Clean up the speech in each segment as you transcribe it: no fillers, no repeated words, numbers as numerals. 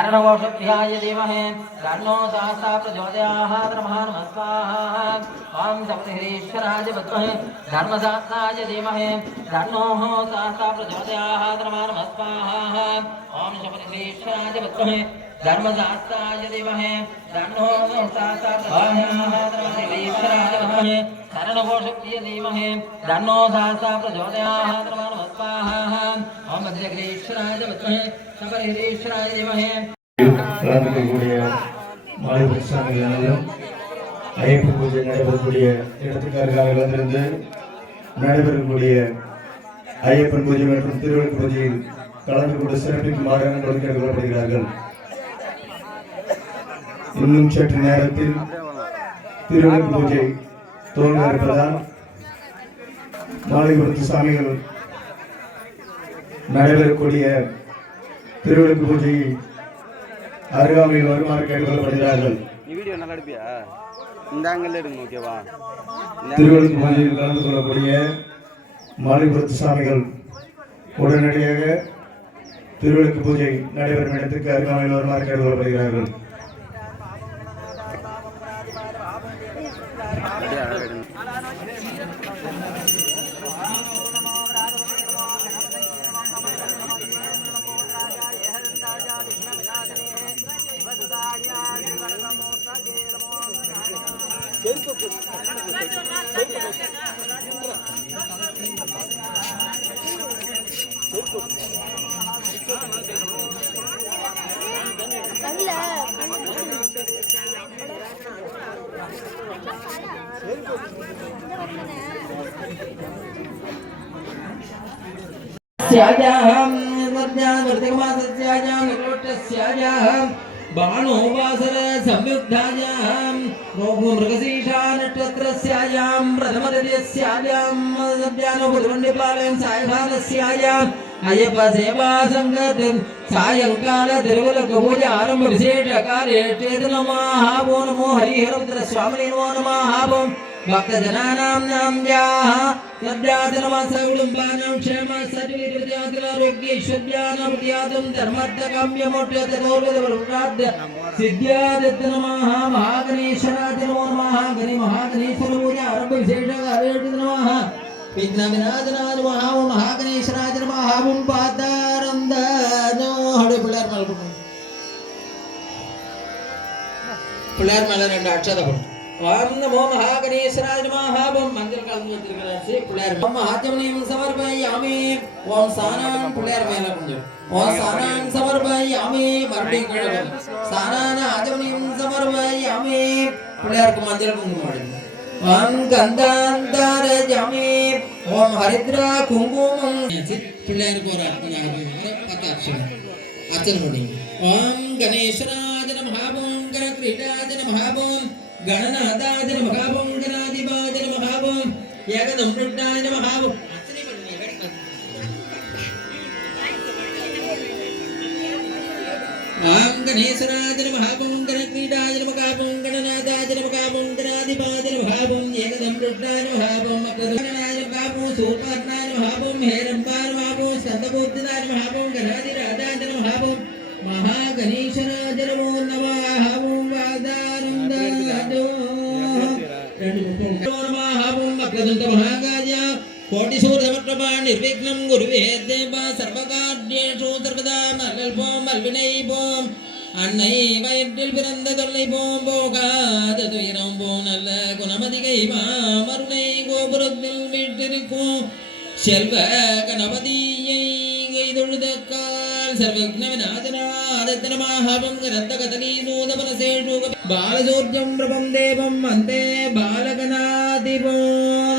शरणघोषप्रियाय धीमहि तन्नो शास्ता प्रचोदयात् नमस्वाहा ओम सप्तश्रीश्वराय विद्महे धर्मशास्त्राय धीमहि तन्नो शास्ता प्रचोदयात् नमस्वाहा ओम सप्तश्रीश्वराय विद्महे धर्मशास्त्राय धीमहि तन्नो शास्ता प्रचोदयात् नमस्वाहा शरणघोषप्रिय धीमहि तन्नो शास्ता प्रचोदयात् नमस्वाहा ओम सप्तश्रीश्वराय विद्महे शबरीश्वराय धीमहि கலந்துக்கக்கூடிய மாலை பிரசாதங்களும் ஐயப்ப பூஜை நடைபெறக்கூடிய இடத்துக்காக வந்திருந்து நடைபெறக்கூடிய ஐயப்பன் பூஜை மற்றும் திருவிழா பூஜையில் கலந்து கொண்டு சிறப்பிக்குமாறு கேட்டுக்கொள்ளப்படுகிறார்கள். இன்னும் சற்று நேரத்தில் திருவிழா பூஜை துவங்க இருப்பதால் மாலை கொடுத்த சாமிகள் நடைபெறக்கூடிய திருவிழா பூஜையை அருகாமையில் வருமாறு கேட்டுக்கொள்ளப்படுகிறார்கள். திருவிழா பூஜையில் கலந்து கொள்ளக்கூடிய மாலைபுரத்து சாமிகள் உடனடியாக திருவிழா பூஜை நடைபெறும் இடத்திற்கு அருகாமையில் வருமாறு கேட்டுக்கொள்ளப்படுகிறார்கள். स्याजाहं वर्तमानस्याजां निकोटस्याजाहं बाणोवासर संयुक्तायां रोगमृगशीषा नक्षत्रस्यायां प्रथमदयस्यायां सद्यानुपुरवण्डिपालयं सायंकालस्यायाम् अय्यप्प सेवा संगत सायंकाल तिरुवलकपूजा आरंभ विशेषकाले नमः वो नमो हरिहरपुत्र स्वामिने नमो नमः भक्तजनानां नाम्याः सद्यादिनमसकुटुम्बानां क्षेम सर्वैर्विद्यादिलारोग्यैश्वर्यानां धर्मार्थकाम्यमोक्षतोर्वदवरुणाद्य सिद्ध्यादित्य नमः महागणेश्वराय नमो नमः गणे महागणेश्वर पूजा आरंभ विशेषकाले नमः विघ्नविनाशनाय नमः महागणेश्वराय नमः पादारंदनो हडे पिள்ளையார் மேல ரெண்டு அட்சதை போடு. ஓம் நமோ மகாகணேஸ்வராய நமः மந்திர கலந்து வச்சிருக்கிறார் ஸ்ரீ பிள்ளையார். ஓம் மகாத்மனியம் சமர்ப்பயாமி. ஓம் சானான் பிள்ளையார் மேல கொஞ்சம். ஓம் சானான் சமர்ப்பயாமி. மறுபடியும் கீழே சானான ஆத்மனியம் சமர்ப்பயாமி. பிள்ளையாருக்கு மஞ்சள் குங்குமம் போடுங்க. ओम गंधांतरजामि ओम हरिद्रा कुंकुमं पिள்ளையார் को पताक्षर अर्चन पड़ी ओम गणेशराज नमः ओम गणक्रीडाज नमः ओम गणनाथाज नमः ओम गणाधिपाज नमः ओम एकदंप्रज्ञाय नमः अर्चने पड़नी है ओम गणेशराज नमः ओम गणक्रीडाज नमः ओम गणनाथाज नमः ओम गणाधिपाज नमः ओम एकदंप्रज्ञाय नमः ओम अग्रगणाय नमः ओम सूर्पनाय नमः ओम हेरंबाय नमः ओम स्कंदबुद्धिनाय नमः ओम गणाधिराजाय नमः ओम महागणेशराज नमो नमः ओम वादानंदो नमः ओम अग्रदंत महागाय कोटिसूर्यसमप्रभा निर्विघ्नं गुरुवे देवा सर्वकार्येषु सर्वदा मल्लल्पों मल्विनैपों अन्नै वयற்றில் பிறந்த தொல்லை போம் போகாத துயரம் போம் நல்ல குணமதிகை மாமருணை கோபுரத்தில் வீட்டிருக்கும் செல்வ கணபதியை கைதொழுதக்கால் சர்வக்ன விநாசனாதத்த நமஹம் கரந்த கதலி நூதபனசேஷு பாலசூர்யம் பிரபம் தேவம் வந்தே பாலகநாதிபோ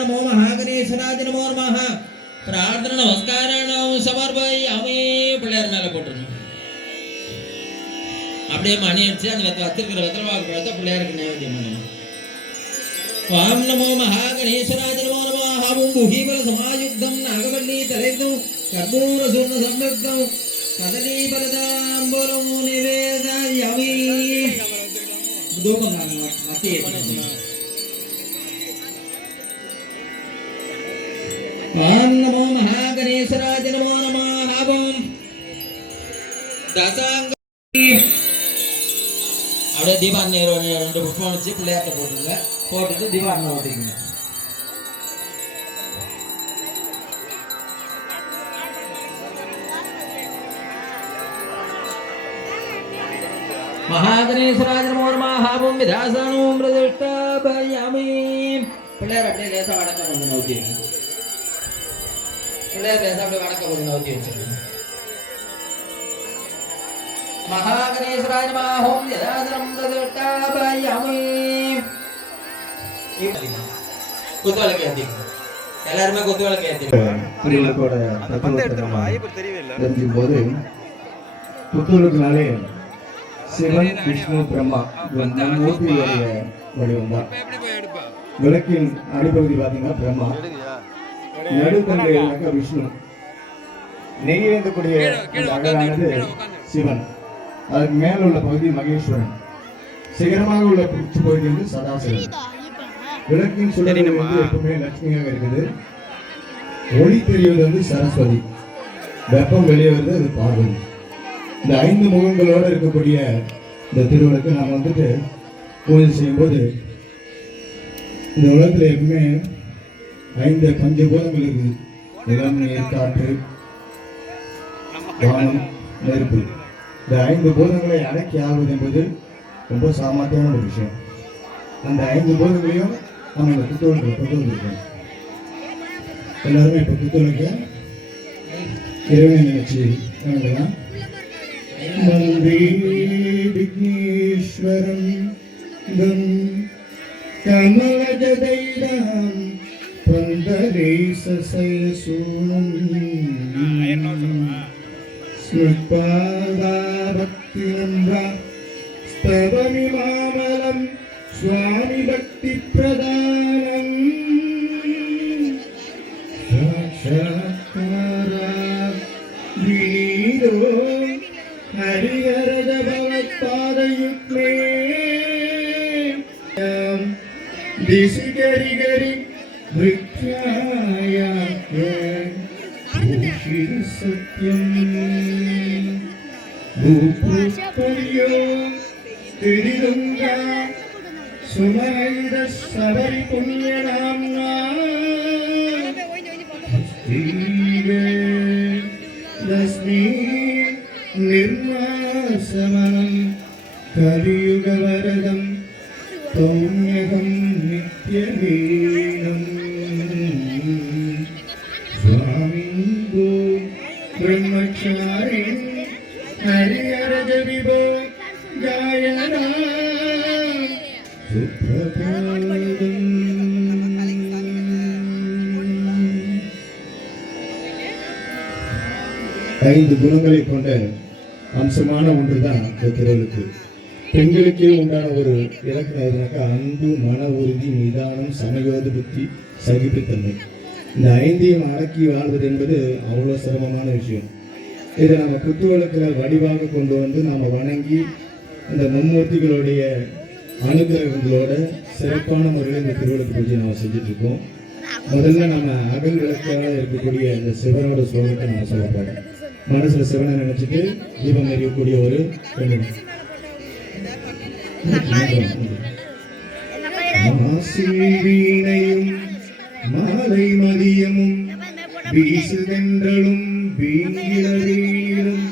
நமோ மகாகணேஸ்வராய நமோ நமः பிரார்த்தனை நமஸ்காரம் சமர்ப்பயாமி. பிள்ளையார் மேல போட்டுருங்க. அப்படியே மணி அடிச்சு அந்த வச்சிருக்கிற வெத்தலவாக்கு பழத்தை பிள்ளையாருக்கு நைவேத்தியம் பண்ணணும். ஓம் நமோ மகாகணேஸ்வராய நமோ நமः ஓம் முஹீபல சமாயுக்தம் நாகவல்லி தலைத்தும் கர்ப்பூர சுர்ண சம்யுக்தம் கதலி பரதாம்பரம் நிவேதயாமி. தூபம் நாங்க மத்திய ஓம் நமோ மகாகணேஸ்வராய நமோ நமः ஓம் தசாங்க அப்படியே தீபாவளி 2 புஷ்பம் வச்சு பிள்ளையார்ட்ட போட்டுருங்க. போட்டுட்டு தீபாவளி ஓட்டிக்கணும். மகாகணேஸ்வராய நமோ நமः. ஓம் விதாசானோம் பிரதிஷ்டாபயாமி. பிள்ளையார் அப்படியே லேசா வடக்க கொஞ்சம் நவுத்தி வைங்க. பிள்ளையார் லேசா அப்படியே வடக்க கொஞ்சம் நவுத்தி வச்சிருக்கீங்க. மகாகணேஸ்வராய நமः. ஓம் விதாசானம் பிரதிஷ்டாபயாமி. குத்துவிளக்கு ஏத்திக்கணும். எல்லாருமே குத்துவிளக்கு ஏத்திக்கணும். திருவிளக்கோட தெரிஞ்சும் போது குத்துவிளக்குனாலே சிவன், விஷ்ணு, பிரம்மா மூர்த்தியுடைய வடிவம் தான். விளக்கின் அடிப்பகுதி பார்த்தீங்கன்னா பிரம்மா, நடுத்தண்டையாக விஷ்ணு, நெய் ஏந்தக்கூடிய அகலானது சிவன், அதுக்கு மேல உள்ள பகுதி மகேஸ்வரன், சிகரமாக உள்ள உச்சி பகுதி வந்து சதாசிவன். விளக்கின் சுடர் வந்து எப்பவுமே லட்சுமியாக இருக்குது. ஒளி தெரிவது வந்து சரஸ்வதி, வெப்பம் வெளியே வருது அது பார்வதி. இந்த 5 முகங்களோடு இருக்கக்கூடிய இந்த திருவிளக்கு நாம் வந்துட்டு பூஜை செய்யும்போது இந்த உலகத்தில் எப்பவுமே 5 பஞ்சபூதங்கள் இருக்குது. நிலம், நீர், காற்று, வானம், நெருப்பு. இந்த 5 பூதங்களை அடக்கி ஆள்வது என்பது ரொம்ப சாமர்த்தியமான ஒரு விஷயம். அந்த 5 பூதங்களையும் நம்ம இந்த குத்துவிளக்கில் கொண்டு வந்திருக்கோம். எல்லாருமே இப்போ குத்துவிளக்க இறைவனை நினைச்சு காணலாம். வந்தே விக்னேஸ்வரம் தம் கமலஜதைராம் பந்தரே சசயசூனம் ஸ்மிருத்பாதா பக்திநம்ரா ஸ்தவமிமாமலம் சுவாமி பக்தி பிரதானம் சாட்சாத்காரா வினீதோ ஹரிஹரத பவத்பாதயுக்மே திசி கரி கரி விக்யாய பூஷிர சத்யம் பூபுப்பரியோ திரிதுங்கா சுமஹைத சபரி புண்ணியநாம்னா ஸ்ரீவே தஸ்மி निर्मासमनं कलियुगवरदं सौम्यहं नित्यलीनं स्वामिन्गो ब्रह्मचारिन् हरिहरजविभो गायना सुप्रभातम्. 5 குணங்களை கொண்ட அம்சமான ஒன்றுதான் இந்த திருவிளக்கு. பெண்களுக்கே உண்டான ஒரு இலக்கணம் எதுனாக்கா அன்பு, மன உறுதி, நிதானம், சமயோத புத்தி, சகிப்புத்தன்மை. இந்த 5ஐயும் அடக்கி வாழ்வது என்பது அவ்வளோ சிரமமான விஷயம். இதை நம்ம குத்துவிளக்கில் வடிவாக கொண்டு வந்து நாம் வணங்கி இந்த மும்மூர்த்திகளுடைய அனுகிரகங்களோட சிறப்பான முறையில் இந்த திருவிளக்கு பூஜை நம்ம செஞ்சுட்டு இருக்கோம். முதல்ல நம்ம அகல் விளக்காக இருக்கக்கூடிய இந்த சிவனோட ஸ்லோகத்தை நம்ம சொல்ல போறோம். மனசுல சிவனை நினைச்சிட்டு தீபம் எரியக்கூடிய ஒரு பெண். வீணையும் மாலை மதியமும் வீசுதென்றலும் வீங்கிலும்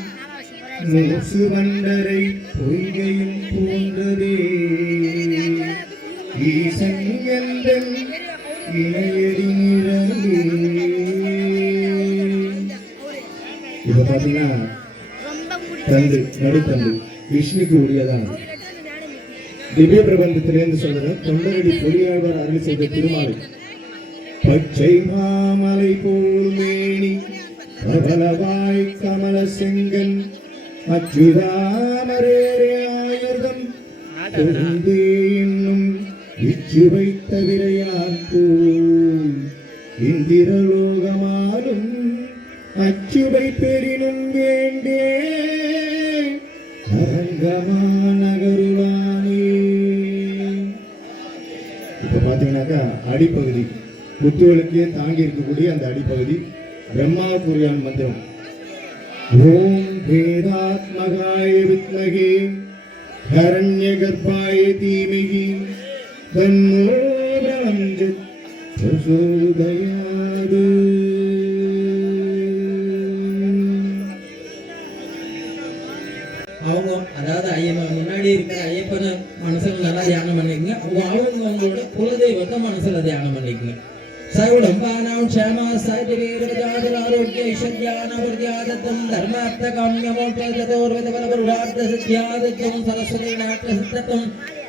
மூசு வண்டரை பொய்கையும் போன்றதே ஈசன் எந்தன் இணையடி நிழலே. இப்ப பாத்தீங்கன்னா தந்து நடுத்தந்து விஷ்ணுக்கு உரியதானது. திவ்ய பிரபந்தத்திலிருந்து சொல்றது தொண்டரடி பொறியாழ்வார் அருள் செய்த திருமாலை. பச்சை மாமலை போல் மேனி பிரபலவாய் கமல செங்கன் அச்சுதாமரேரே ஆயுதம் பொருந்தே என்னும் இச்சு வைத்த விரையான் போல் இந்திரலோகமாலும் அச்சுவை பெரினும் வேண்டே அரங்கமா நகருவானே. இப்ப பாத்தீங்கன்னாக்கா அடிப்பகுதி குத்துவிளக்கே தாங்கி இருக்கக்கூடிய அந்த அடிப்பகுதி பிரம்மாவுக்குரியான மந்திரம். ஓம் வேதாத்மகாய வித்மகே ஹரண்யகர்ப்பாய தீமகி தன்னோ பிரபஞ்சத் பிரசோதயாது. அவங்க அதாவது ஐயப்பன் முன்னாடி இருக்கிற ஐயப்பனை மனசுல நல்லா தியானம் பண்ணிக்கங்க. அவங்க அவங்களோட குலதெய்வத்தை மனசுல தியானம் பண்ணிக்கங்க. சகுடம்பானாம் க்ஷேமா சாய்திரீரஜாதிராரோக்கிய ஐஸ்வர்யானவர்யாதத்தம் தர்மார்த்த காமியமோட்சதோர்வதபலபருடார்த்த சித்யாதத்தம் சரஸ்வதி நாட்ய சித்தத்தம்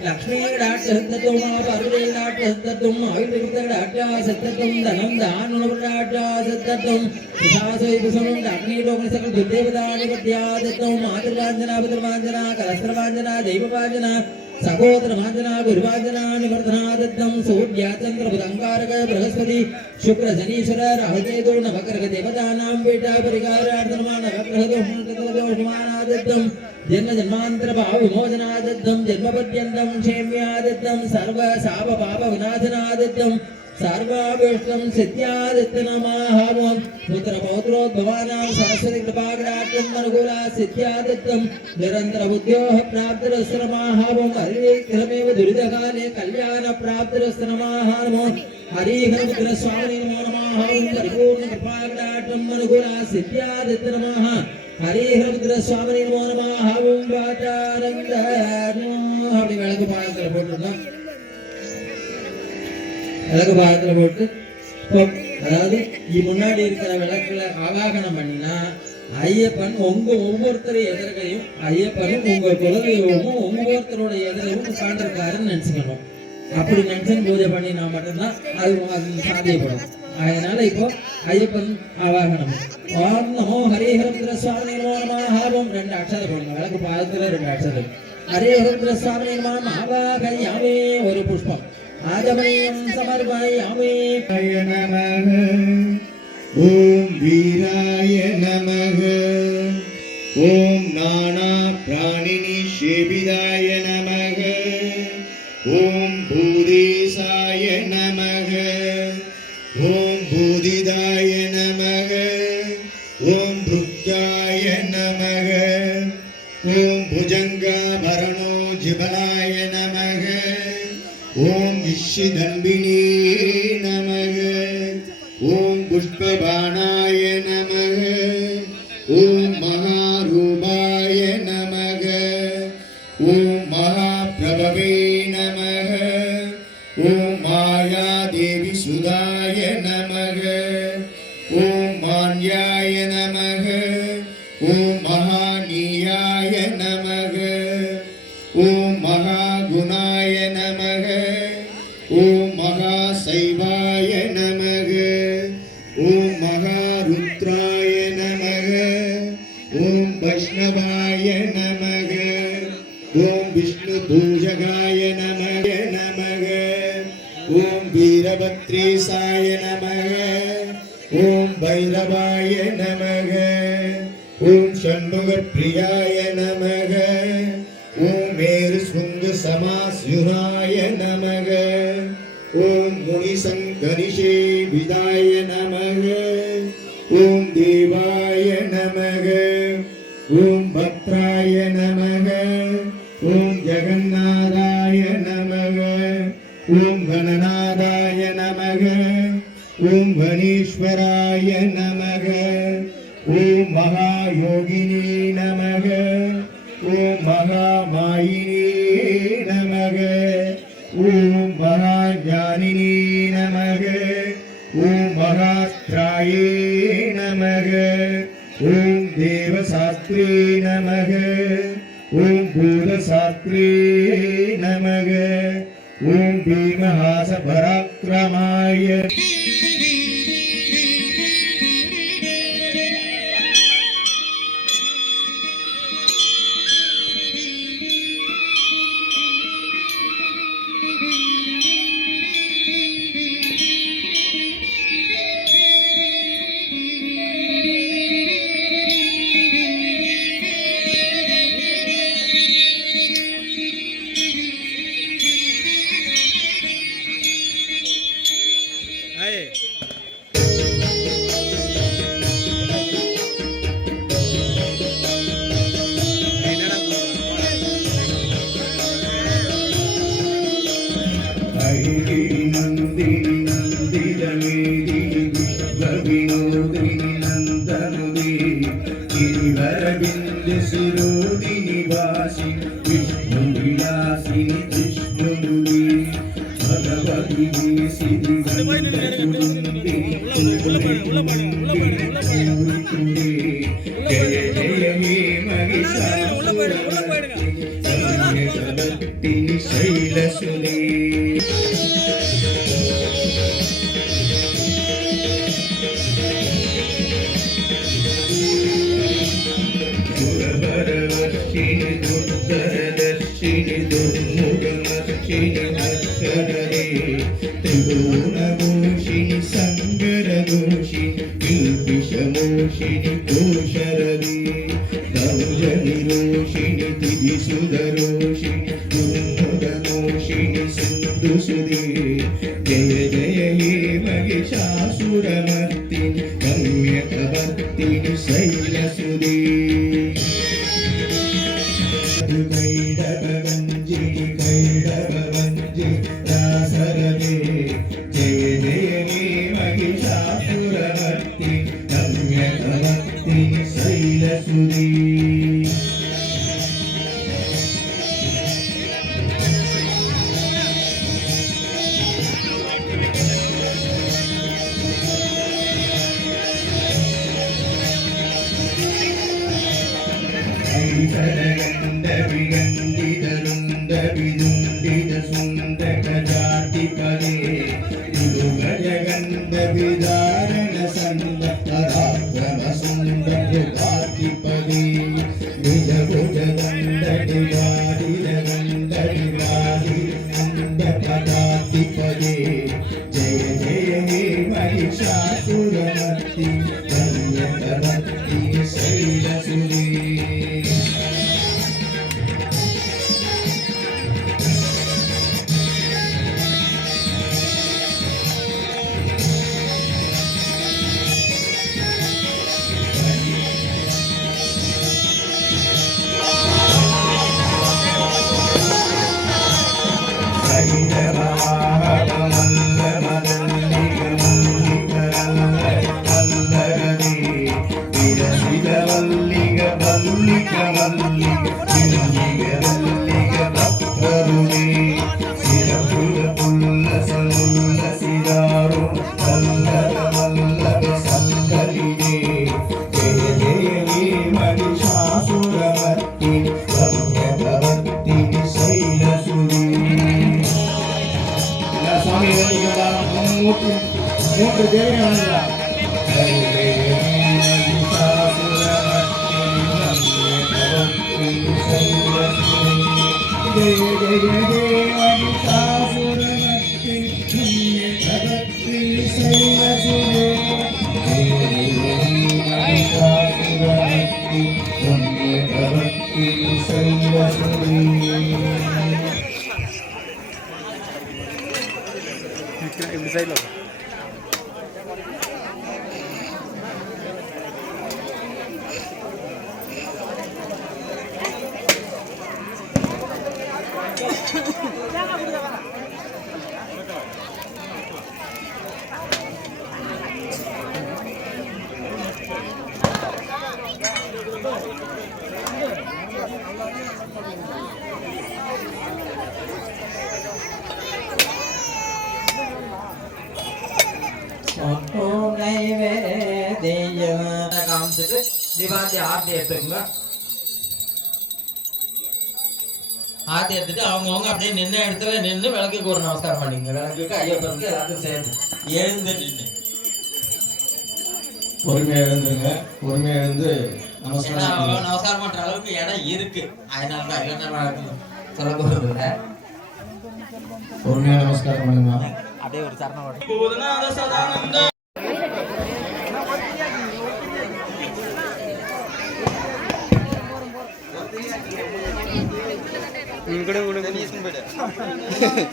லக்ஷ்மீ நாட்ய சித்தத்தம் பார்வதி நாட்ய சித்தத்தம் ஆயுர்விருத்த நாட்யா சித்தத்தம் தனம் தானுணவர்நாட்யா சித்தத்தம் விசாசை விசமம் அக்னிலோகன சகல துர்தேவதானி பத்யாதத்தம் மாதృవాஞ்சனா பிதృవాஞ்சனா கலஸ்ரவாஞ்சனா தெய்வவாஞ்சனா சகோதர வாஞ்சனா குருவாஞ்சனா நிவர்த்தனாதத்தம் சூர்யா சந்திர புதங்காரக பிரகஸ்பதி சுக்ர சனீஸ்வர ராஹுகேது நவகிரக தேவதானாம் பீட்டா பரிகாரார்த்தமான நவகிரகதோஷமானாதத்தம் ஜன்ம ஜன்மாந்தர பாவ விமோசனாதத்தம் ஜன்ம பர்யந்தம் க்ஷேம்யாதத்தம் சர்வ சாப பாப விநாசனாதத்தம் सर्वाभीष्टं सिद्ध्यादित्य नमः पुत्र पौत्रोद्भवानां सरस्वती कृपाकटाक्षं अनुकूला सिद्ध्यादित्यं निरन्तर बुद्ध्योः प्राप्तिरस्त्रमाः हरिक्रमेव दुरितकाले कल्याण प्राप्तिरस्त्रमाः नमो हरिहरमुद्रस्वामिने नमो नमः परिपूर्ण कृपाकटाक्षं अनुकूला सिद्ध्यादित्य नमः हरिहरमुद्रस्वामिने नमो नमः वाचानन्द அப்படி விளக்கு பாகத்தில் போட்டுருந்தோம். விளக்கு பாகத்தில் போட்டு அதாவது முன்னாடி இருக்கிற விளக்குல ஆவாகனம் பண்ணினா ஐயப்பன் உங்க ஒவ்வொருத்தரை எதிர்கையும் ஐயப்பனும் உங்க குலதெய்வமும் ஒவ்வொருத்தரோட எதிரையும் உட்காண்டிருக்காருன்னு நினைச்சுக்கணும். அப்படி நினைச்சு பூஜை பண்ணினா மட்டும்தான் அது சாத்தியப்படும். அதனால இப்போ ஐயப்பன் ஆவாகனம் ஓம் நமோ ஹரிஹரமுத்ர சுவாமி நமோ நமஹ ரெண்டு அக்ஷரம் போடுங்க. விளக்கு பாகத்துல ரெண்டு அக்ஷரம் ஹரிஹரமுத்ர சுவாமி நமோ ஆவாகயாமே ஒரு புஷ்பம் ஆஜமயம் சமர்ப்பயாமி. நமः ஓம் வீராய நமः ஓம் நானா பிராணினி சேவிதாய நமः ஓம் பூதேசாய நமः ஓம் பூதிதாய நமः ஓம் புருக்காய நமः ஓம் புஜங்காபரணோ ஜிபலாய நமः ஓம் விஷ்ணுதன்பினே நமः ஓம் புஷ்பபாணாய நமः ஓம் மகாரூபாய நமः ஓம் மகாபிரபவே நமः ஓம் மாயாதேவி சுதாய நமः ஓம் மான்யாய நமः ஓம் மகாநீயாய நமः ஓம் மகாகுணாய நமः ஓம் மகாசைவாய நமः ஓம் மகாருத்ராய நமः ஓம் வைஷ்ணவாய நமः ஓம் விஷ்ணு பூஜகாய நமः ஓம் வீரபத்ரேசாய நமः ஓம் பைரவாய நமः ஓம் ஷண்முகப்பிரியாய நமः ஓம் மேருஸ்ருங்க சமாஸ்யுராய நமः ஓம் முனிசங்கனிஷே விதாய நமः ஓம் தேவாய நமः ஓம் பத்ராய நமः ஓம் ஜெகநாதாய நமः ஓம் கணநாதாய நமः ஓம் கணேஸ்வராய நமः ஓம் மகாயோகினே நமः ஓம் மகாமாயினே நமः ஓம் மகாஞானினே நமः ஓம் மகாஸ்திராயே நமः ஓம் தேவசாஸ்திரே நமः ஓம் பூதசாஸ்திரே நமः ஓம் பீமஹாச பராக்கிரமாய Hey. विलासिनी विष्णु विलासिनी विष्णुनुदे भगवती सिद्धि जय जय हे महिषासुरमर्दिनी शैलसुते दुर्वरवर्षिणि दुर्धरदर्शिनि दुर्मुखमर्षिणि अक्षरदे त्रिभुवनघोषिणि सङ्गरघोषिणि किल्बिषमोषिणि घोषरदे दौजनिरोषिणि तिदिसुधरोषिणि दुर्मुखमोषिणि सिन्धुसुदे जय जय हे महिषासुरमर्दिनि रम्यकवर्तिनि शैलसुते कैडभवञ्जिनि कैडभवञ्जिनि दासरदे जय जय हे महिषासुरमर्दिनि रम्यकवर्तिनि शैलसुते विगन्धितरुन्दविदुण्डितसुन्दरजातिपदे विदुगजगन्धविदारणसन्दराक्रमसुन्दरजातिपदे निजभुजगन्धविवादिरगन्धविवादिरगन्धपदातिपदे जय जय हे महिषासुरमर्दिनि रम्यकवर्तिनि शैलसुते மூன்று தேவையானதா இப்படி சைட்ல காமிச்சிட்டு தீபாவளி ஆர்த்தி எடுத்துக்கோங்க. ஆர்த்தி எடுத்துட்டு அவங்கவுங்க அப்படியே நின்ன இடத்துல நின்று விளக்குக்கு ஒரு நமஸ்காரம் பண்ணிங்க. விளக்குக்கு ஐயப்பனுக்கு எல்லாத்தையும் சேர்ந்து எழுந்து நின்று பொறுமையா எழுந்துருங்க. பொறுமையா எழுந்து நமஸ்காரம் பண்ற அளவுக்கு இடம் இருக்கு. அதனால தான் சொல்ல போறது பொறுமையா நமஸ்காரம் பண்ணுங்க. அப்படியே ஒரு சரணம்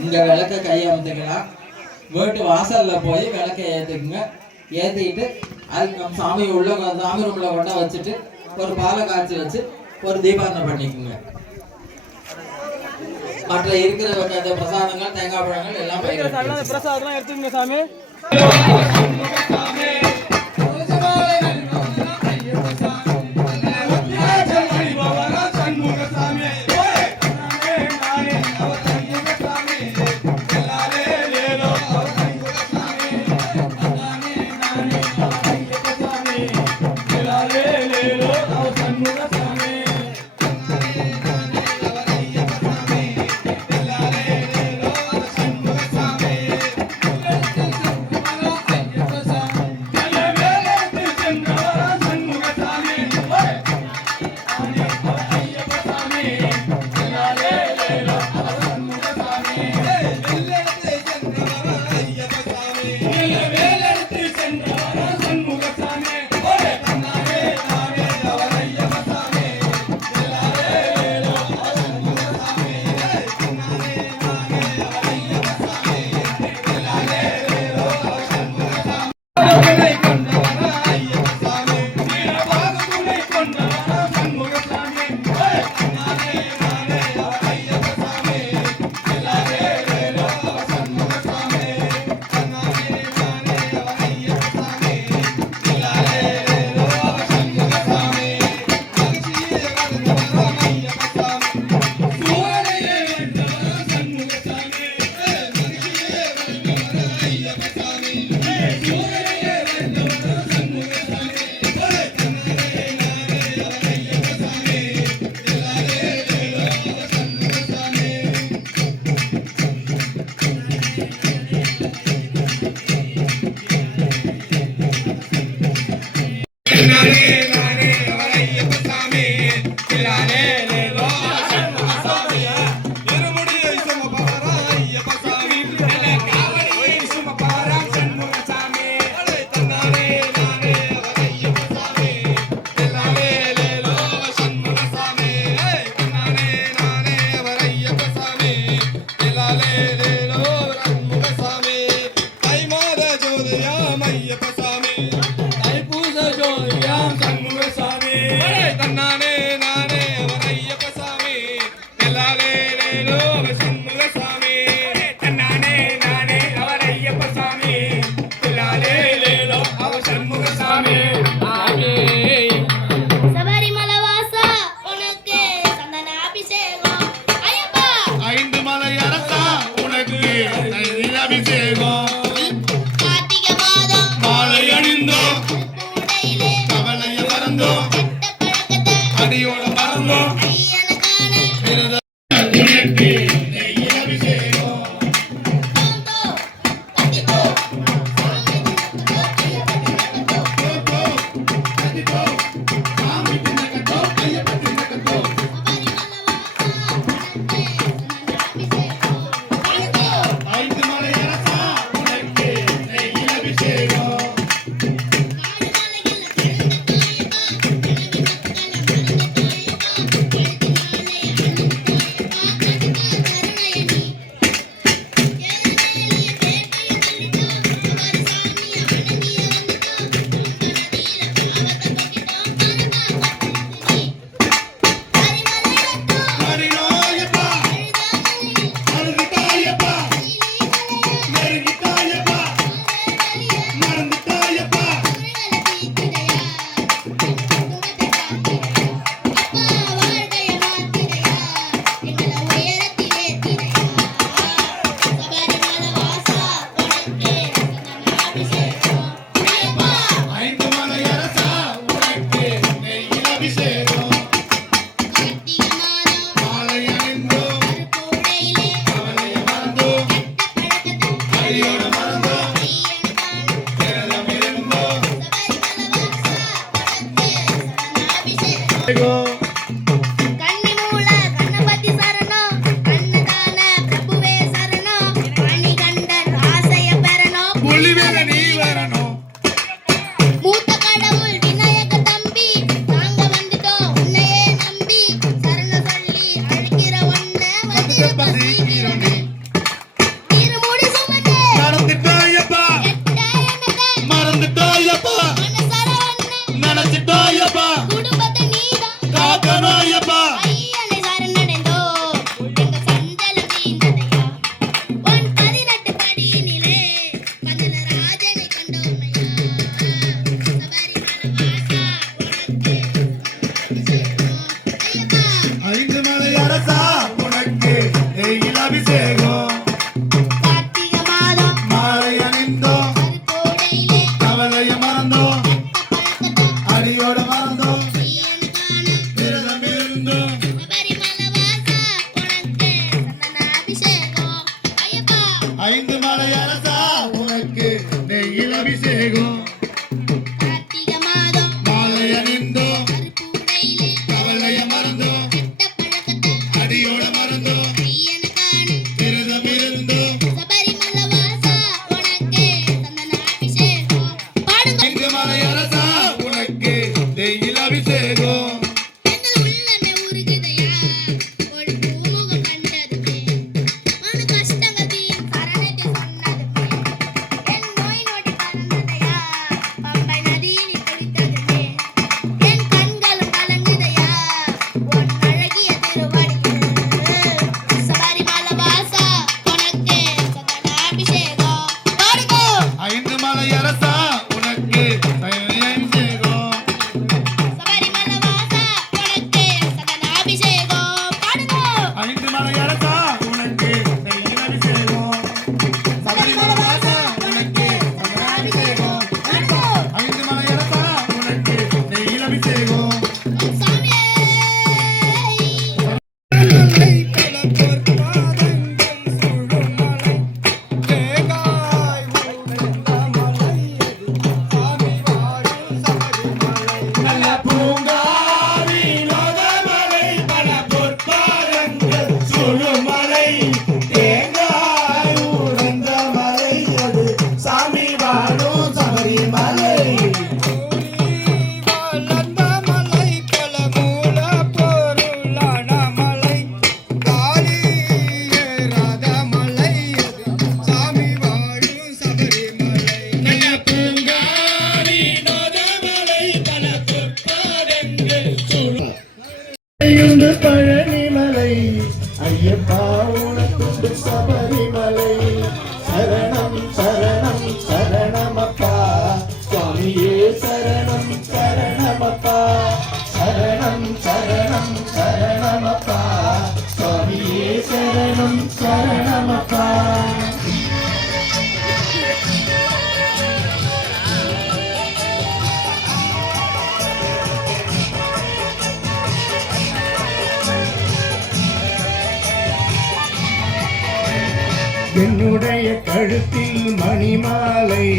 இங்க விளக்க கையமுத்துக்கலாம். வீட்டு வாசல்ல போய் விளக்க ஏத்துக்குங்க. ஏத்திட்டு அதுக்கு நம்ம சாமி உள்ள சாமி ரூம்ல கொண்டா வச்சுட்டு ஒரு பாலை காய்ச்சி வச்சு ஒரு தீபாவளி பண்ணிக்குங்க. மற்ற இருக்கிற பிரசாதங்கள் தேங்காய் பழங்கள் எல்லாம் பிரசாதம் எடுத்துக்கங்க சாமி. சண்முக சாமி நானே அவர் ஐயப்ப சாமி தில்லாலே லேலோ சண்முக சாமி இருமுடியை சுமப்பவரா ஐயப்ப சாமி காவடியை சுமப்பவரா சண்முக சாமி தன்னாலே நானே அவர் ஐயப்ப சாமி தில்லாலே லேலோ சண்முக சாமி தன்னாலே நானே அவர் ஐயப்ப சாமி தில்லாலே லேலோ சண்முக சாமி தை மாத ஜோதியாம் ஐயப்ப சாமி தைப்பூச ஜோதியாம் சண்முக சாமி தன்னானே நானே அவர் ஐயப்ப சாமி தில்லாலே லேலோ சண்முக சாமி தன்னானே நானே அவர் ஐயப்ப சாமி தில்லாலே லேலோ அவர் சண்முக சாமி ஆமென். சபரிமலை வாசா உனக்கு சந்தன அபிஷேகம் ஐயப்பா ஐந்து மலை அரசா உனக்கு அபிஷேகம் கார்த்திகை மாதம் மாலை அணிந்தோம் கூடையிலே கவலைய மறந்தோம் கெட்ட பழக்கத்தை அடியோட மறந்தோம் ஐயனுக்கான உனக்கு நெய் அபிஷேகம் தோந்தோ கத்திப்போ ஐந்து மலை அரசா உனக்கு நெய் அபிஷேகம் ஐயப்பா உனக்குண்டு சபரிமலை சரணம் சரணம் சரணமப்பா சுவாமியே சரணம் சரணமப்பா சரணம் சரணம் சரணமப்பா சுவாமியே சரணம் சரணமப்பா என்னுடைய கழுத்தில் மணிமாலை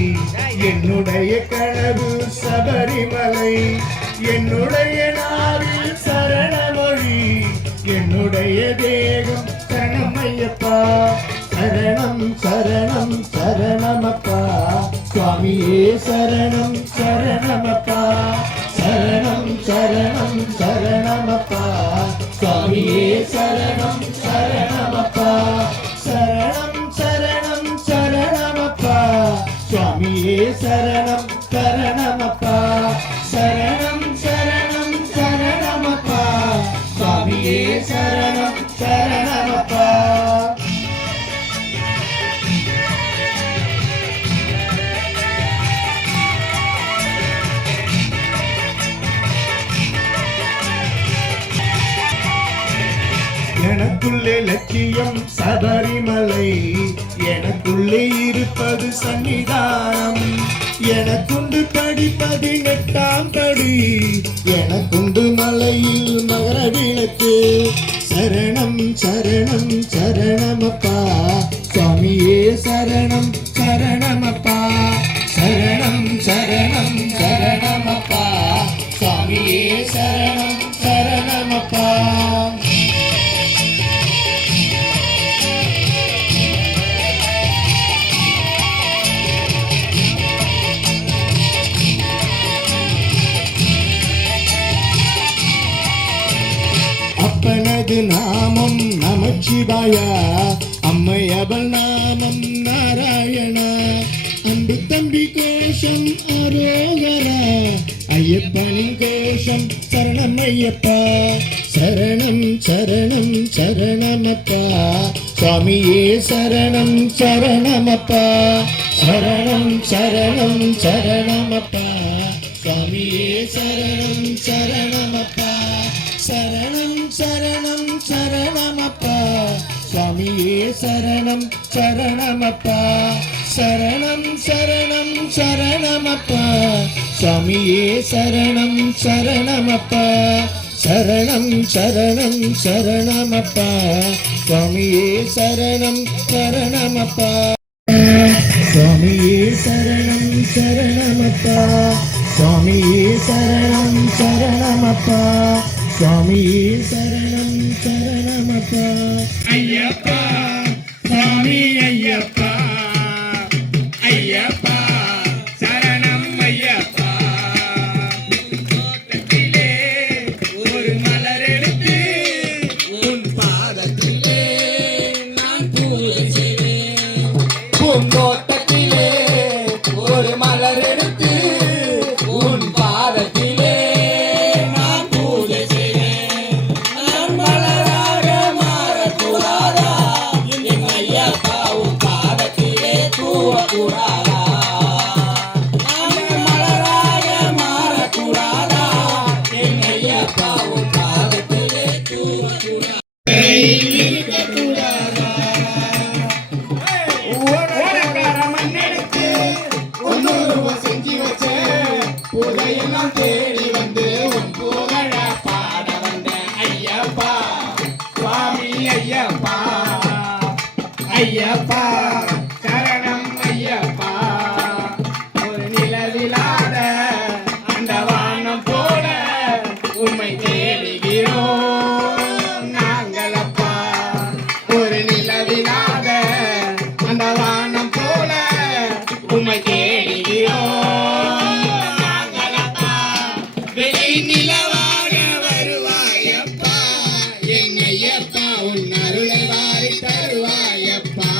என்னுடைய கனவு சபரிமலை என்னுடைய நாவில் சரணமொழி என்னுடைய தேகம் சரணமையப்பா சரணம் சரணம் சரணமப்பா சுவாமியே சரணம் சரணமப்பா சரணம் சரணம் சரணமப்பா சுவாமியே சரணம் சரணமப்பா சரணம் சரணம் சரணமப்பா சுவாமியே சரணம் சரணமப்பா சரணம் சரணம் சரணமப்பா சுவாமியே சரணம் சரணமப்பா எனக்குள்ளே லட்சியம் சபரிமலை எனக்குள்ளே இருப்பது சன்னிதானம் எனக்குண்டு படிப்பது 8ஆம் படி எனக்குண்டு மலையில் மகர விளக்கு சரணம் சரணம் சரணமப்பா சுவாமியே சரணம் சரணமப்பா சரணம் சரணம் சரணமப்பா சுவாமியே சரணம் சரணமப்பா அப்பனது நாமம் நமச்சிவாயா அம்மை அவள் நாமம் நாராயணா அன்பு தம்பி கோஷம் அரோகரா ஐயப்பனின் கோஷம் சரணம் ஐயப்பா சரணம் சரணம் சரணமப்பா சுவாமியே சரணம் சரணமப்பா சரணம் சரணம் சரணமப்பா சுவாமியே சரணம் சரணமப்பா சரணம் சரணம் சரணமப்பா சுவாமியே சரணம் சரணமப்பா சரணம் சரணம் சரணமப்பா சுவாமியே சரணம் சரணமப்பா சரணம் சரணம் சரணமப்பா சுவாமியே சரணம் சரணமப்பா சுவாமியே சரணம் சரணமப்பா சுவாமியே சரணம் சரணமப்பா சுவாமியே சரணம் சரணமப்பா ஐயப்பா சுவாமி ஐயப்பா ஐயப்பா சரணம் ஐயப்பா தோட்டத்திலே ஒரு மலர் எடுத்து உன் பாதத்திலே நான் பூஜை செய்வேன் பூந்தோட்டத்திலே ஒரு மலர் எடுத்து உன் பாதத்திலே நான் பூஜை செய்வேன் நான் மலராக மாறக்கூடாதா என் ஐயப்பா உன் பாதத்திலே தூவக்கூடாதா நான் மலராக மாறக்கூடாதா என் ஐயப்பா உன் பாதத்திலே தூவக்கூடாதா ஓடக்கார மண்ணெடுத்து ஒன்னொருவன் செஞ்சு வச்ச புதையெல்லாம் தேடி வந்து உன் புகழ பாட வந்த ஐயப்பா சுவாமி ஐயப்பா ஐயப்பா சரணம் ஐயப்பா ஒரு நிலவிலாத அந்த வானம் போல உண்மை தேடுகிறோம் நாங்களப்பா ஒரு நிலவிலாத அந்த வானம் போல உம்மை தேடுகிறோம் நாங்களப்பா வெளி நிலவாக வருவாயப்பா என்னையப்பா உன் அருளை வாரி தருவாயப்பா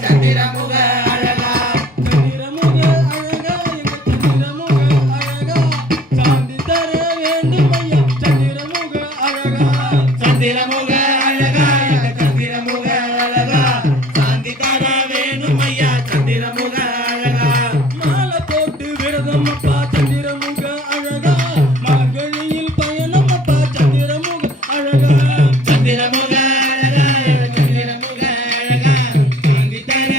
சந்திரமுக அழகா சந்திரமுக அழகா எங்க சந்திரமுக அழகா சாந்தி தர வேண்டும் ஐயா சந்திரமுக அழகா சந்திரமுக அழகா எங்க சந்திரமுக அழகா சாந்தி தர வேணும் ஐயா சந்திரமுக அழகா மாலை போட்டு விரதம் அப்பா சந்திரமுக அழகா மார்கழியில் பயணம் அப்பா சந்திரமுக அழகா சந்திரமுக அழகா சந்திரமுக அழகா சாந்தி தர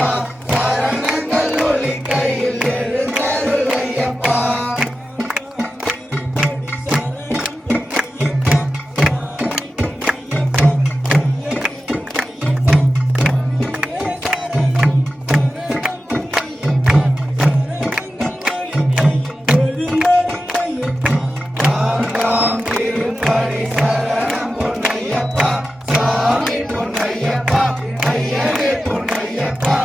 பொன்னையப்பா சரணங்கள் ஒலிக்கையில் எழுந்தருள் ஐயப்பா நான்காம் திருப்படி சரணம் பொன்னையப்பா சாமி பொன்னையப்பா ஐயனே பொன்னையப்பா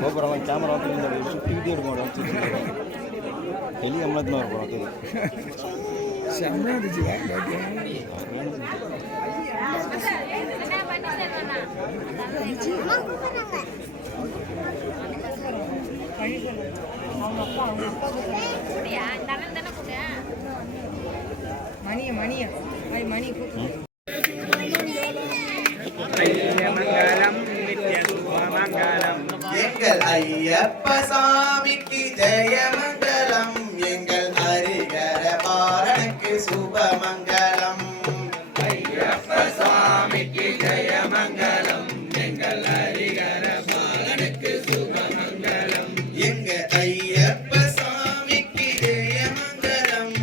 கோபுரம் கேமரா வந்து சுற்றிக்கிட்டே இருக்கும் வெளியே அம்மளத்தில் இருக்கும் செம்மையா இருந்துச்சு எங்கள் ஐயப்ப சாமிக்கு ஜெயமங்கலம், எங்கள் ஹரிகர பாரனுக்கு சுபமங்கலம். ஐயப்ப சாமிக்கு ஜெயமங்கலம், எங்கள் ஹரிகர பாரனுக்கு சுபமங்கலம். எங்க ஐயப்ப சாமிக்கு ஜெயமங்கலம்.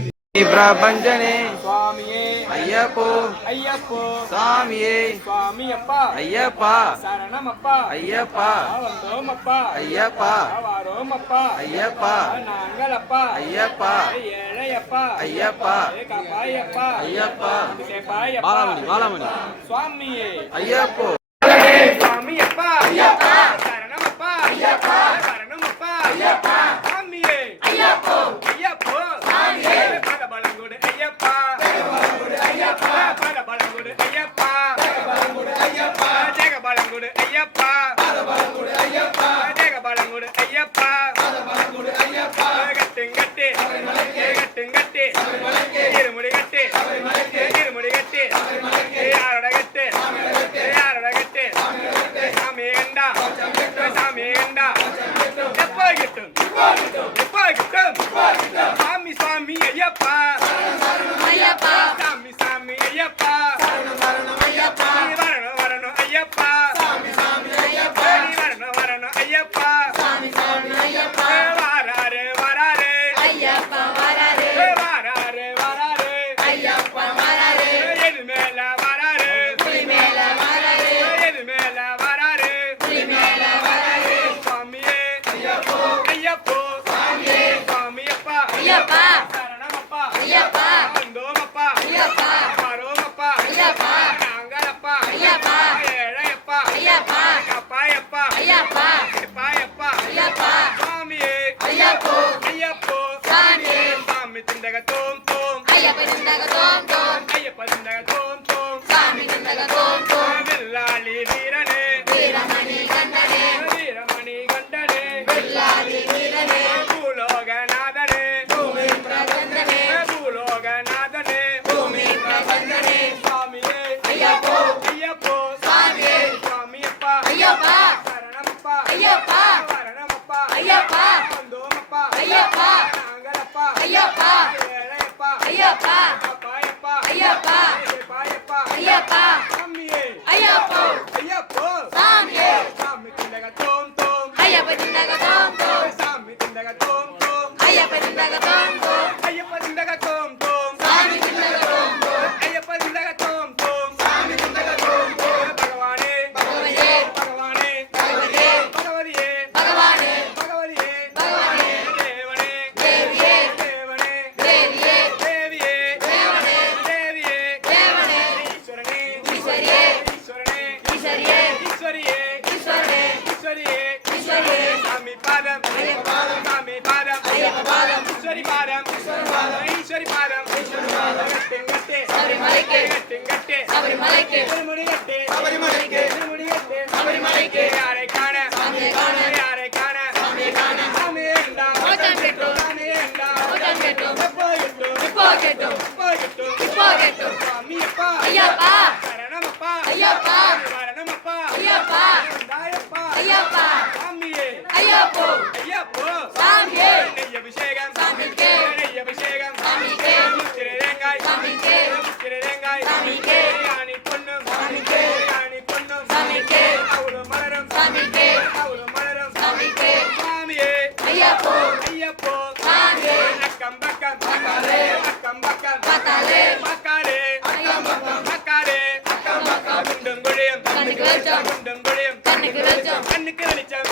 பிரபஞ்சனே சுவாமியே ஐயப்போ ஐயப்போ சாமியே சுவாமியப்பா ஐயப்பா சரணமப்பா ஐயப்பா வந்தோமப்பா ஐயப்பா வாரோமப்பா ஐயப்பா நாங்களப்பா ஐயப்பா ஏழையப்பா ஐயப்பா காப்பாயப்பா ஐயப்பா கேப்பாயப்பா வாலாமணி சுவாமியே ஐயப்போ சுவாமியப்பா ஐயப்பா சரணமப்பா ஐயப்பா சரணமப்பா ஐயப்பா சாமியே ஐயப்போ ஐயப்போ சாமியே பலபலங்குடு ஐயப்பா பலபலங்குடு ஐயப்பா பலபலங்குடு ஐயப்பா பலபலங்குடு ஐயப்பா ஜெகபலங்குடு ஐயப்பா பலபலங்குடு ஐயப்பா ஜெகபலங்குடு ஐயப்பா பலபலங்குடு ஐயப்பா கட்டுங்கட்டி கட்டுங்கட்டி இருமுடி கட்டி இருமுடி கட்டி யாரோட கட்டு யாரோட கட்டு சாமி கண்டா சாமி கண்டா எப்போ கிட்டும் எப்போ கிட்டும் சாமி சாமி ஐயப்பா ஐயப்பா சாமி சாமி ஐயப்பா ஐயப்பா வரணும் வரணும் ஐயப்பா சாமி சாமி ஐயப்பா வரணும் வரணும் ஐயப்பா சாமி சாமி ஐயப்பா வராரே வராரே ஐயப்பா வராரே வராரே வராரே ஐயப்பா வராரே எது மேல வராரே புலி மேல வராரே எது மேல வராரே புலி மேல வராரே சாமியே ஐயப்போ ஐயப்போ சாமியே சாமியப்பா ஐயப்பா சரணமப்பா ஐயப்பா வந்தோமப்பா ஐயப்பா வாரோமப்பா ஐயப்பா நாங்களப்பா ஐயப்பா ஏழையப்பா ஐயப்பா காப்பாயப்பா ஐயப்பா கேப்பாயப்பா ஐயப்பா சாமியே ஐயப்போ ஐயப்போ சாமியே சாமி திண்டக தோம் தோம் ஐயப்ப திண்டக தோம் தோம் ஐயப்ப திண்டக தோம் தோம் சாமி திண்டக தோம் தோம் வில்லாளி வீரனே வீரமணி கண்டனே வீரமணி கண்டனே வில்லாளி வீரனே பூலோகநாதனே பூமி பிரபந்தனே பூலோகநாதனே பூமி பிரபந்தனே சாமியே ஐயப்போ ஐயப்போ சாமியே சாமியப்பா ஐயப்பா சரணமப்பா ஐயப்பா வரணமப்பா ஐயப்பா வந்தோமப்பா ஐயப்பா நாங்களப்பா ஐயப்பா ஏழையப்பா ஐயப்பா காப்பாயப்பா ஐயப்பா கேப்பாயப்பா ஐயப்பா சாமியே ஐயப்போ ஐயப்போ சாமியே சாமி திண்டக தோம் தோம் ஐயப்ப திண்டக தோம் தோம் சாமி திண்டக தோம் தோம் ஐயப்ப திண்டக தோம் தோம் ஐயப்ப திண்டக தோம் தோம் சாமி திண்டக தோம் தோம் ஐயப்ப திண்டக தோம் தோம் சாமி திண்டக தோம் தோம் பகவானே பகவதியே பகவானே பகவதியே பகவதியே பகவானே பகவதியே பகவானே தேவனே தேவியே தேவனே தேவியே தேவியே தேவனே தேவியே தேவனே ஈஸ்வரனே ஈஸ்வரியே ஈஸ்வரனே ஈஸ்வரியே ஈஸ்வரியே ஈஸ்வரனே ஈஸ்வரியே ஈஸ்வரியே சாமி பாதம் ஐயப்ப பாதம் சாமி பாதம் ஐயப்ப பாதம் ஈஸ்வரி பாதம் ஈஸ்வரி பாதம் ஈஸ்வரி பாதம் ஈஸ்வரி பாதம் கட்டுங்கட்டே சபரிமலைக்கு கட்டுங்கட்டே சபரிமலைக்கு திருமுடிகட்டே சபரிமலைக்கு திருமுடிகட்டே சபரிமலைக்கு யாரை காண சாமியை காண யாரை காண சாமியை காண சாமி என்றா ஓட்டம் கேட்டோம் சாமி என்றா ஓட்டம் கேட்டோம் எப்போ கேட்டோம் இப்போ கேட்டோம் இப்போ கேட்டோம் இப்போ கேட்டோம் சாமியப்பா ஐயப்பா சரணமப்பா ஐயப்பா வரணமப்பா ஐயப்பா வந்தாயப்பா ஐயப்பா சாமியே ஐயப்போ ஐயப்போ சாமியே நெய் அபிஷேகம் சாமிக்கே நெய் அபிஷேகம் சாமிக்கே முத்திரேங்காய் சாமிக்கே முத்திரேங்காய் சாமிக்கே யானி பொன்னும் சாமிக்கே யானி பொன்னும் சாமிக்கே அவளு மலரும் சாமிக்கே அவளு மலரும் சாமிக்கே சாமியே ஐயப்போ ஐயப்போ சாமியே அக்கம் பக்கம் பக்காலே அக்கம் பக்கம் பக்காலே பக்காலே அக்கம் பக்கம் பக்காலே அக்கம் பக்கம் குண்டும் குழியும் கண்ணுக்கு வெளிச்சம் குண்டும் குழியும் கண்ணுக்கு வெளிச்சம் கண்ணுக்கு வெளிச்சம்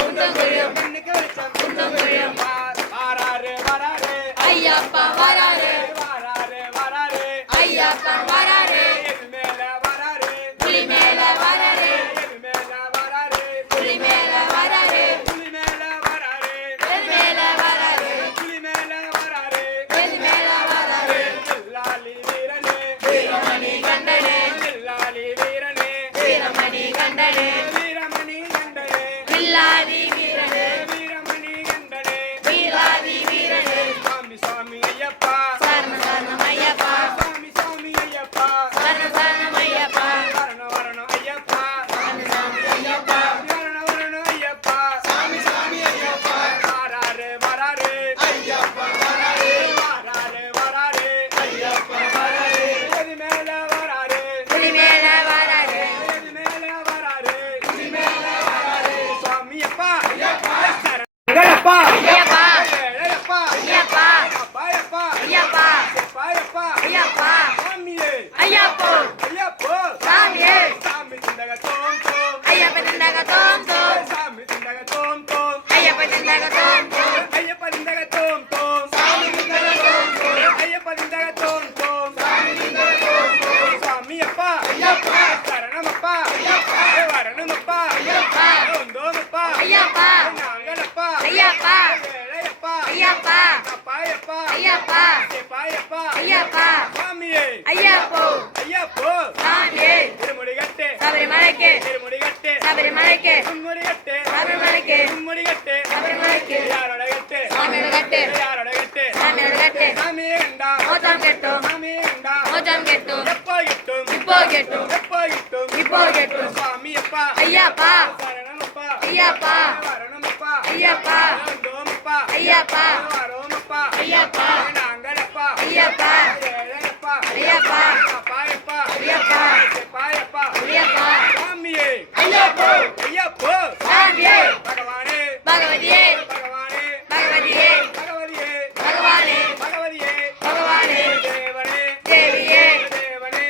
சரணமப்பா வரணுமப்பா வந்தோமப்பா நாங்களப்பா ஏழையப்பா அப்பாயப்பா செப்பாயப்பா சாமியே ஐயப்போ திருமுடிகட்டு முன்முடிகட்டு யாரோட கட்டு சாமியே கண்டா எப்போ கிட்டும் சுவாமி அப்பா சரணமப்பா வரணுமப்பா வந்தோமப்பா வரோமப்பா நாங்களப்பா ஏழையப்பா அப்பாயப்பா செப்பாயப்பா சாமியே ஐயப்போ பகவானே பகவதியே தேவனே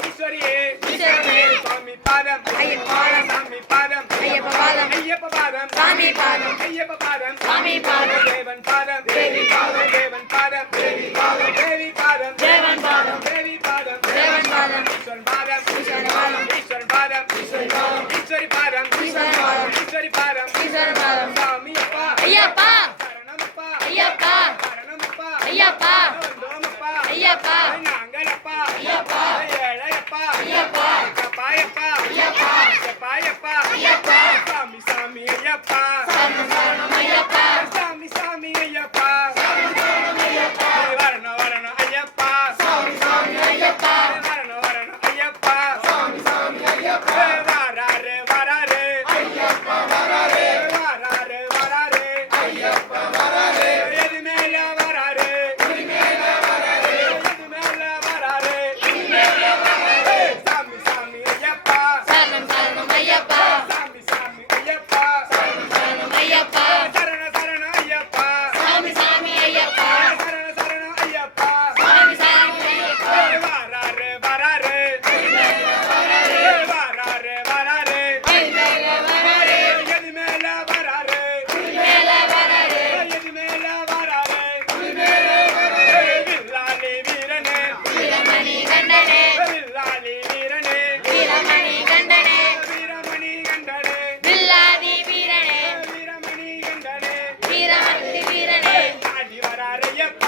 ஈஸ்வரியே சுவாமி பாதம் ஐயப்ப பாதம் தேவன் பாதம் தேவி பாதம் ஈஸ்வரன் பாதம் ஈஸ்வரி பாதம் சாமி அப்பா சரணமப்பா வந்தோமப்பா நாங்களப்பா ஏழையப்பா அப்பாயப்பா செப்பாயப்பா சாமி ஐயப்பா சாமி ஐயப்பா வரணும் ஐயப்பா வரணும் ஐயப்பா வராரு எது மேல வராரு சாமி ஐயப்பா சரண ஐயப்பா வராரு எது மேல வராரு வில்லாலி வீரனே வீரமணி கண்டனே ஆடி வராரையப்பா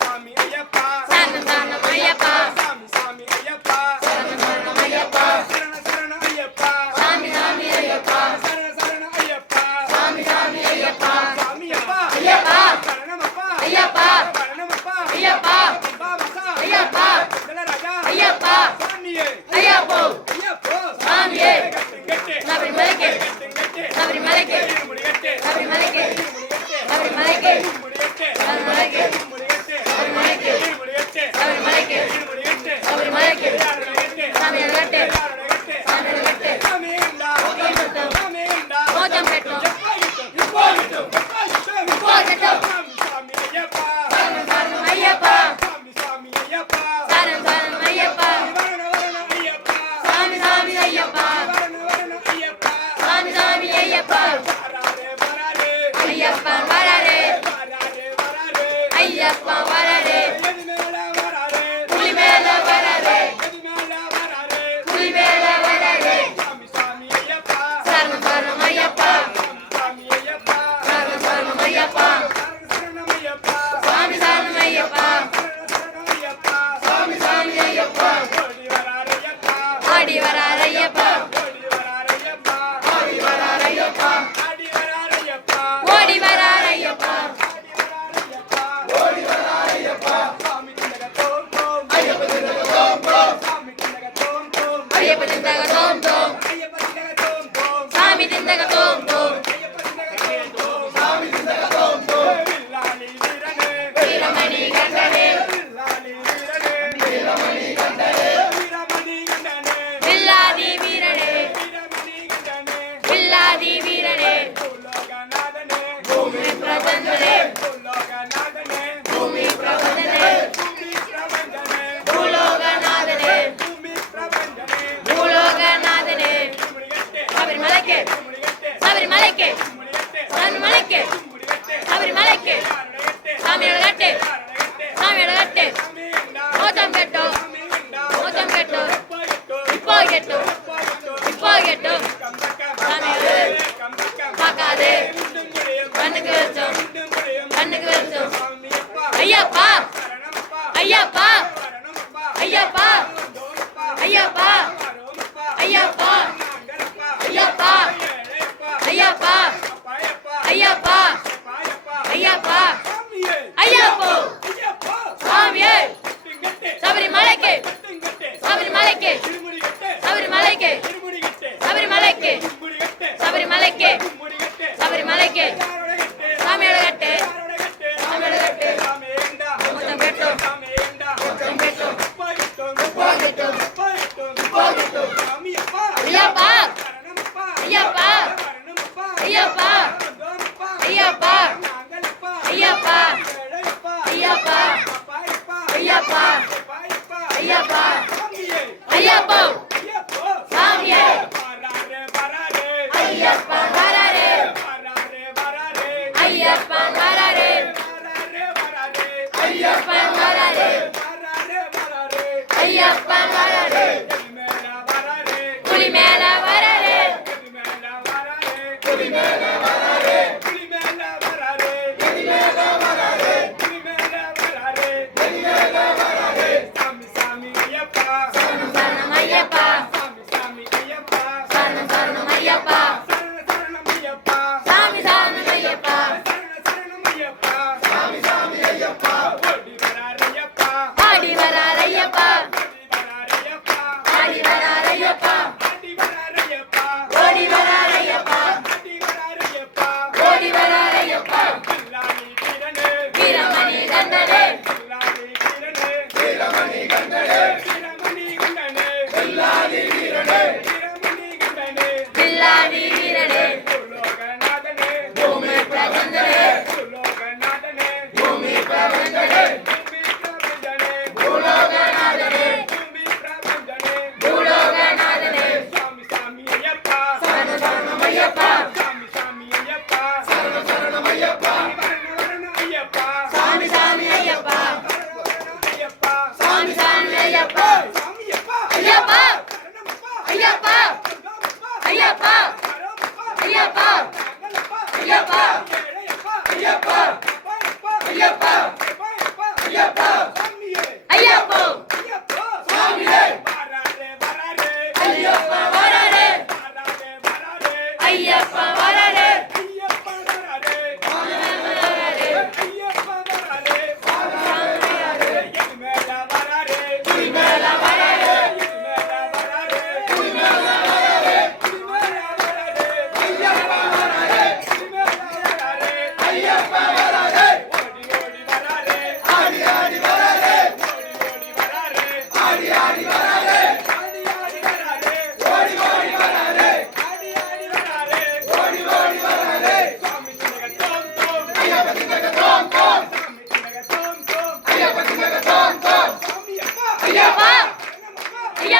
சாமி ஐயப்பா ஐயப்பா சாமியே ஐயப்போ ஐயப்போ சாமியே கட்டு சபரிமலைக்கு கட்டு சபரிமலைக்கு முடி கட்டு சபரிமலைக்கு முடி கட்டு சபரிமலைக்கு முடி கட்டு சபரிமலைக்கு முடி கட்டு சபரிமலைக்கு முடி கட்டு சபரிமலைக்கு முடி கட்டு சபரிமலைக்கு யாரோட கட்டு சாமியோட கட்டு யாரோட கட்டு சாமியோட கட்டு சாமியேண்டா சாமியேண்டா மோஜம் பெட்டும் இப்போ கிட்டும் இப்போ கிட்டும் சாமி ஐயப்பா சரணம் சரணம் ஐயப்பா சாமி ஐயப்பா சரணம் சரணம் ஐயப்பா வரண ஐயப்பா சாமி சாமி ஐயப்பா வரண ஐயப்பா சாமி சாமி ஐயப்பா வராரே ஐயப்பா வராரே வராரே ஐயப்பா வராரே எது மேல வராரே புலி மேல வராரே எது மேல வராரே புலி மேல வராரே சாமி ஐயப்பா சரணம் சரணம் ஐயப்பா சாமி ஐயப்பா சரணம் சரணம் ஐயப்பா சரணம் ஐயப்பா சாமி சரணம் ஐயப்பா சரணம் ஐயப்பா சாமி சாமி ஐயப்பா ஓடி வராரே ஐயப்பா ஆடி வரார் ஐயப்பா ஓடி வராரே ஐயப்பா ஆடி வரார் ஐயப்பா ஓடி வராரே ஐயப்பா சாமி திண்டக தோம் தோம் ஐயப்ப திண்டக தோம் தோம் சாமி திண்டக தோம் தோம் ஐயப்ப திண்டக தோம் தோம் ஐயப்ப திண்டக தோம் தோம் சாமி திண்டக தோம் தோம் ஐயப்ப திண்டக தோம் தோம் சாமி திண்டக தோம் தோம் வில்லாலி வீரனே வீரமணி கண்டனே வில்லாலி வீரனே வீரமணி கண்டனே வீரமணி கண்டனே வில்லாதி வீரனே வீரமணி கண்டனே வில்லாதி வீரனே பூலோகநாதனே பூமி பிரபஞ்சனே பூலோகநாதனே பூமி பிரபஞ்சனே பூமி பிரபஞ்சனே பூலோகநாதனே பூமி பிரபஞ்சனே பூலோகநாதனே முடிகட்டே சபரிமலைக்கு முடிகட்டே சபரிமலைக்கு முடிகட்டே சபரிமலைக்கு முடிகட்டே சபரிமலைக்கு யாரோடகட்டே சாமியோட கட்டு யாரோடகட்டே சாமியோட கட்டு சாமியேண்டா மோஜம் பெட்டும் சாமியேண்டா மோஜம் பெட்டும் போயிட்டோ இப்போ கெட்டும் போயிட்டோ இப்போ கெட்டும் கம்பக்கம் சாமியோட கம்பக்கம் பார்க்காதே மீண்டும் முடியும் கண்ணுக்கு வெளிச்சம் மீண்டும் முடியும் கண்ணுக்கு வெளிச்சம் சாமியப்பா ஐயப்பா சரணமப்பா ஐயப்பா சரணமப்பா ஐயப்பா வந்தோமப்பா ஐயப்பா வரோமப்பா ஐயப்பா நாங்கலப்பா ஐயப்பா ஏழையப்பா ஐயப்பா அப்பாயப்பா ஐயப்பா பாயப்பா ஐயப்பா சாமியே ஐயப்போ ஐயப்பா சாமியே கட்டுங்கட்டே சபரிமலைக்கு கட்டுங்கட்டே சபரிமலைக்கு திருமுடிகட்டே சபரிமலைக்கு திருமுடிகட்டே சபரிமலைக்கு திருமுடிகட்டே சபரிமலைக்கு திருமுடிகட்டே சபரிமலைக்கு யாரோடகட்டே சாமியோட கட்டு யாரோடகட்டே சாமியோட கட்டு சாமியேண்டா மொத்தம் பெட்டும் சாமியேண்டா மொத்தம் பெட்டும் பாயிட்டோம் பாயிட்டோம் பாயிட்டோம் பாயிட்டோம் சாமியப்பா ஐயப்பா சரணமப்பா ஐயப்பா சரணமப்பா ஐயப்பா வந்தோமப்பா ஐயப்பா நாங்கலப்பா ஐயப்பா ஏழையப்பா ஐயப்பா அப்பாயப்பா ஐயப்பா பாயப்பா ஐயப்பா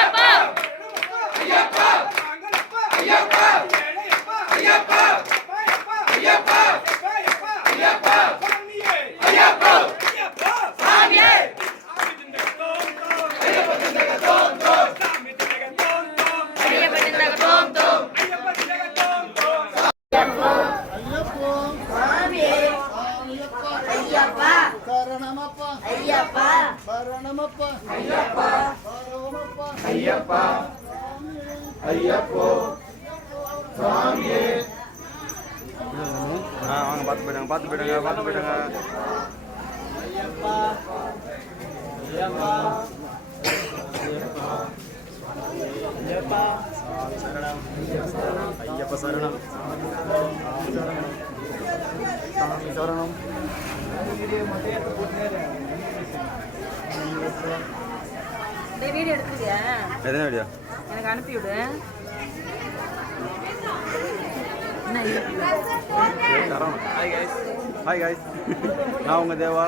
ஐயப்பா ஐயப்பா ஐயப்பா ஐயப்பா ஐயப்பா ஐயப்பா சாமியே ஐயப்பா சாமியே ஐயப்பா திண்டக தோம் தோம் சாமி திண்டக தோம் தோம் ஐயப்பா திண்டக தோம் தோம் ஐயப்பா திண்டக தோம் தோம் ஐயப்பா சரணமப்பா ஐயப்பா சரணமப்பா ஐயப்பா ஐயப்பா ஐயப்போ சாமியே வாங்க பார்த்து போயிடுங்க பார்த்து போயிடுங்க பார்த்து போயிடுங்க ஐயப்ப சரணம் சாமி சரணம் வீடியோ எடுத்துக்கியா எத்தனை வீடியோ எனக்கு அனுப்பி விடு என்ன ஹாய் கைஸ் நான் உங்கள் தேவா